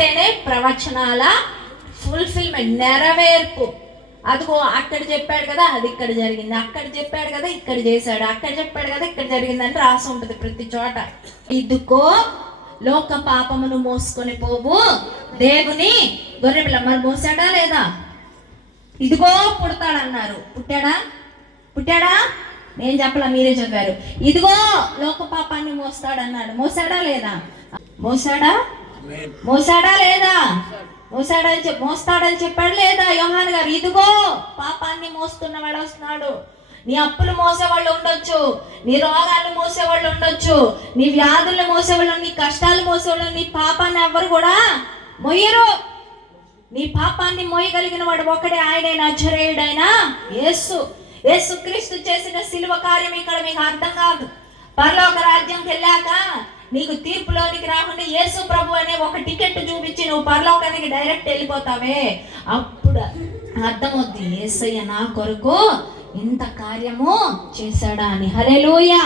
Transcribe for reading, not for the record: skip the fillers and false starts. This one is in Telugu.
అంటేనే ప్రవచనాల ఫుల్ఫిల్మెంట్, నెరవేర్పు. అదిగో అక్కడ చెప్పాడు కదా, అది ఇక్కడ జరిగింది, అక్కడ చెప్పాడు కదా, ఇక్కడ చేశాడు, అక్కడ చెప్పాడు కదా, ఇక్కడ జరిగిందని రాసి ఉంటుంది ప్రతి చోట. ఇదిగో లోక పాపమును మోసుకొని పోవు దేవుని గొర్రెపిల్ల. మరి మోసాడా లేదా? ఇదిగో పుడతాడన్నారు, పుట్టాడా? నేను చెప్పలా, మీరే చదివారు. ఇదిగో లోక పాపాన్ని మోస్తాడన్నాడు, మోసాడా లేదా? మోసాడా లేదా? మోస్తాడని చెప్పాడు లేదా యోహాను గారు? ఇదిగో పాపాన్ని మోస్తున్నవాడు వస్తున్నాడు. నీ అప్పులు మోసేవాళ్ళు ఉండొచ్చు, నీ రోగాలు మోసేవాళ్ళు ఉండొచ్చు, నీ వ్యాధులు మోసేవాళ్ళు, నీ కష్టాలు మోసేవాళ్ళు. నీ పాపాన్ని ఎవ్వరు కూడా మొయ్యరు. నీ పాపాన్ని మోయగలిగిన వాడు ఒకడే, ఆయనే నజరేయుడైన యేసుక్రీస్తు చేసిన సిలువ కార్యం ఇక్కడ మీకు అర్థం కాదు. పరలోక రాజ్యంకి వెళ్ళాక నీకు తీర్పులోనికి రాకుండా యేసు ప్రభు అనే ఒక టికెట్ చూపించి నువ్వు పరలోకానికి డైరెక్ట్ వెళ్ళిపోతావే, అప్పుడు అర్థమవుద్ది యేసయ్య నా కొరకు ఇంత కార్యము చేశాడా అని. హల్లెలూయా.